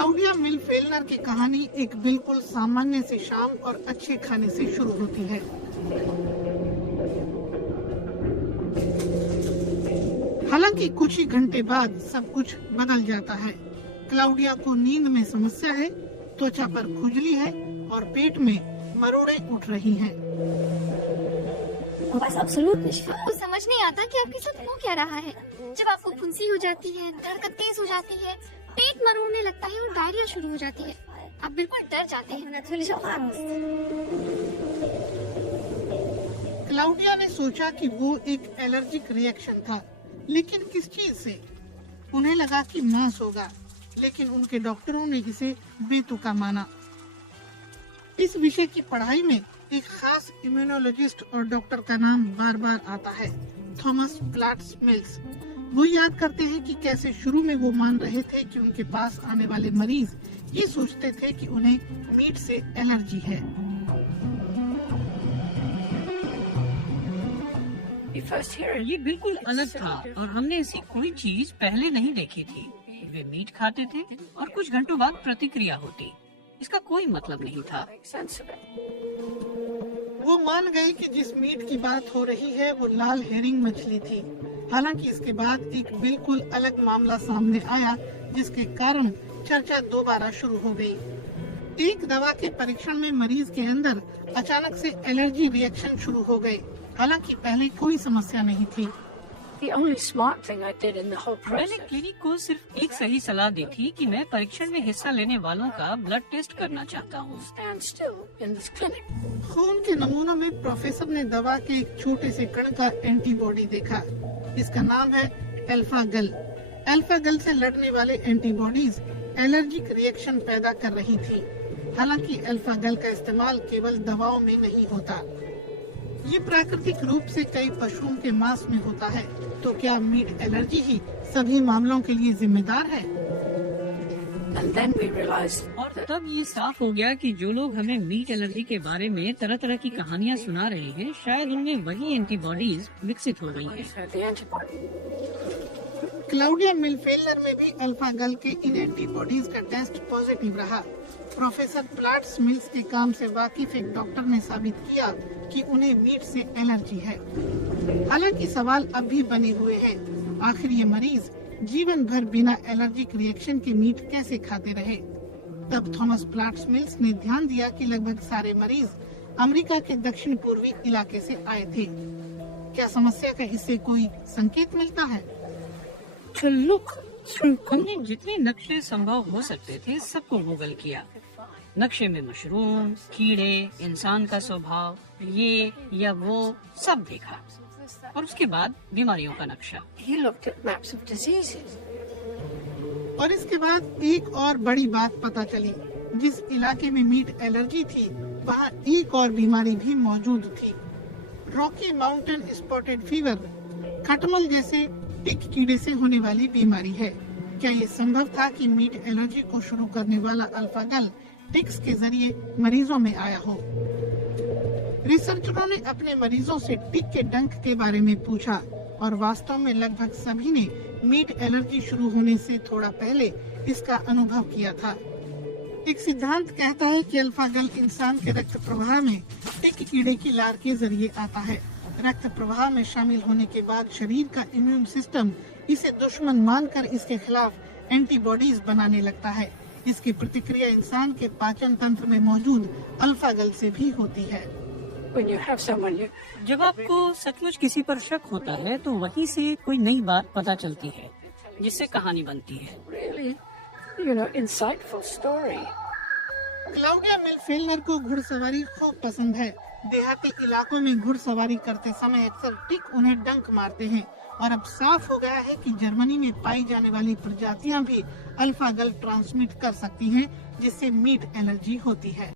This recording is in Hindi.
क्लाउडिया मिलफेलनर की कहानी एक बिल्कुल सामान्य से शाम और अच्छे खाने से शुरू होती है। हालांकि कुछ ही घंटे बाद सब कुछ बदल जाता है। क्लाउडिया को नींद में समस्या है, त्वचा पर खुजली है और पेट में मरोड़े उठ रही हैं। आपको समझ नहीं आता कि आपके साथ हो क्या रहा है। जब आपको फुंसी हो जाती है, धड़कन तेज हो जाती है, पेट मरोड़ने लगता है और डायरिया शुरू हो जाती है, आप बिल्कुल डर जाते हैं। क्लाउडिया ने सोचा कि वो एक एलर्जिक रिएक्शन था, लेकिन किस चीज से? उन्हें लगा कि मांस होगा, लेकिन उनके डॉक्टरों ने इसे बेतुका माना। इस विषय की पढ़ाई में एक खास इम्यूनोलॉजिस्ट और डॉक्टर का नाम बार बार आता है, थॉमस प्लाट्स मिल्स। वो याद करते हैं कि कैसे शुरू में वो मान रहे थे कि उनके पास आने वाले मरीज ये सोचते थे कि उन्हें मीट से एलर्जी है। ये बिल्कुल अलग था और हमने ऐसी कोई चीज पहले नहीं देखी थी। वे मीट खाते थे और कुछ घंटों बाद प्रतिक्रिया होती। इसका कोई मतलब नहीं था। वो मान गए कि जिस मीट की बात हो रही है वो लाल हेरिंग मछली थी। हालांकि इसके बाद एक बिल्कुल अलग मामला सामने आया, जिसके कारण चर्चा दोबारा शुरू हो गई। एक दवा के परीक्षण में मरीज के अंदर अचानक से एलर्जी रिएक्शन शुरू हो गए। हालांकि पहले कोई समस्या नहीं थी। मैंने क्लिनिक को सिर्फ एक सही सलाह दी थी कि मैं परीक्षण में हिस्सा लेने वालों का ब्लड टेस्ट करना चाहता हूँ। खून के नमूनों में प्रोफेसर ने दवा के एक छोटे से कण का एंटीबॉडी देखा। इसका नाम है अल्फा गल। अल्फा गल से लड़ने वाले एंटीबॉडीज एलर्जिक रिएक्शन पैदा कर रही थी। हालांकि अल्फा गल का इस्तेमाल केवल दवाओं में नहीं होता, ये प्राकृतिक रूप से कई पशुओं के मांस में होता है। तो क्या मीट एलर्जी ही सभी मामलों के लिए जिम्मेदार है? और तब ये साफ हो गया कि जो लोग हमें मीट एलर्जी के बारे में तरह तरह की कहानियाँ सुना रहे हैं, शायद उनमें वही एंटीबॉडीज विकसित हो गई हैं। क्लाउडिया मिलफेलनर में भी अल्फा गल के इन एंटीबॉडीज का टेस्ट पॉजिटिव रहा। प्रोफेसर प्लाट्स मिल्स के काम से वाकिफ एक डॉक्टर ने साबित किया कि उन्हें मीट से एलर्जी है। हालांकि सवाल अब भी बने हुए हैं, आखिर ये मरीज जीवन भर बिना एलर्जिक रिएक्शन के मीट कैसे खाते रहे? तब थॉमस प्लाट्स मिल्स ने ध्यान दिया कि लगभग सारे मरीज अमेरिका के दक्षिण पूर्वी इलाके से आए थे। क्या समस्या का इससे कोई संकेत मिलता है? हमने जितने नक्शे संभव हो सकते थे सबको गूगल किया। नक्शे में मशरूम, कीड़े, इंसान का स्वभाव, ये या वो सब देखा और उसके बाद बीमारियों का नक्शा। और इसके बाद एक और बड़ी बात पता चली, जिस इलाके में मीट एलर्जी थी वहाँ एक और बीमारी भी मौजूद थी, रॉकी माउंटेन स्पॉटेड फीवर। खटमल जैसे टिक कीड़े से होने वाली बीमारी है। क्या ये संभव था कि मीट एलर्जी को शुरू करने वाला अल्फा गल टिक्स के जरिए मरीजों में आया हो? रिसर्चरों ने अपने मरीजों से टिक के डंक के बारे में पूछा और वास्तव में लगभग सभी ने मीट एलर्जी शुरू होने से थोड़ा पहले इसका अनुभव किया था। एक सिद्धांत कहता है कि अल्फा गल इंसान के रक्त प्रवाह में टिक कीड़े की लार के जरिए आता है। रक्त प्रवाह में शामिल होने के बाद शरीर का इम्यून सिस्टम इसे दुश्मन मानकर इसके खिलाफ एंटीबॉडीज बनाने लगता है। इसकी प्रतिक्रिया इंसान के पाचन तंत्र में मौजूद अल्फा गल से भी होती है। जब आपको सचमुच किसी पर शक होता है तो वहीं से कोई नई बात पता चलती है, जिससे कहानी बनती है। क्लाउडिया मिलफेलनर को घुड़सवारी खूब पसंद है। देहाती इलाकों में घुड़सवारी करते समय अक्सर टिक उन्हें डंक मारते हैं और अब साफ हो गया है कि जर्मनी में पाई जाने वाली प्रजातियां भी अल्फा गल ट्रांसमिट कर सकती हैं, जिससे मीट एलर्जी होती है।